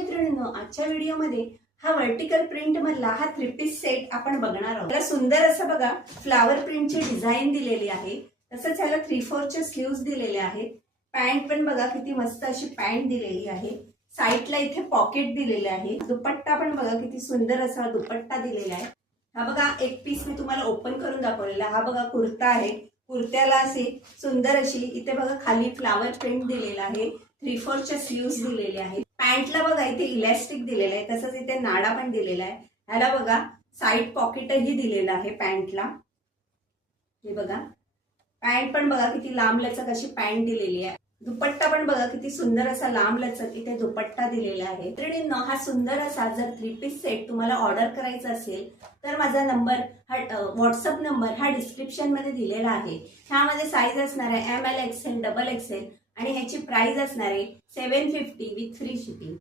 मैत्रिणींनो, आजच्या व्हिडिओमध्ये हा वर्टिकल प्रिंट मधला हा 3 पीस सेट आपण बघणार आहोत। त्याला सुंदर असं बघा फ्लावर प्रिंटची डिझाइन दिलेली आहे। तसंच ह्याला 3/4 चे स्लीव्स दिलेले आहेत। पॅन्ट पण बघा किती मस्त अशी पॅन्ट दिलेली आहे। साइडला इथे पॉकेट दिलेले आहे। दुपट्टा पण बघा किती सुंदर असा दुपट्टा दिलेला आहे। हा बघा एक पीस मी तुम्हाला ओपन करून दाखवलेला। हा बघा कुर्ता आहे। कुर्त्याला असे सुंदर अशी इथे बघा खाली फ्लावर प्रिंट दिलेला आहे। 3/4 चे स्लीव्स दिलेले आहेत। पॅन्टला बघा इथे इलास्टिक दिलेलं आहे। तसंच इथे नाडा पण दिलेला आहे। ह्याला बघा साइड पॉकेटही दिलेला आहे पॅन्टला। हे बघा पॅन्ट पण बघा किती लांब लचक अशी पॅन्ट दिलेली आहे। दुपट्टा पण बघा किती सुंदर असा लांब लचक इथे दुपट्टा दिलेला आहे। मैत्रिणींनो, हा सुंदर असा जर 3 पीस सेट तुम्हाला ऑर्डर करायचा असेल तर माझा नंबर व्हॉट्सअप नंबर हा डिस्क्रिप्शन मध्ये दिलेला आहे। ह्यामध्ये साईज असणार आहे ML XL XXL आणि ह्याची प्राइस असणार आहे 750 विथ फ्री शिपिंग।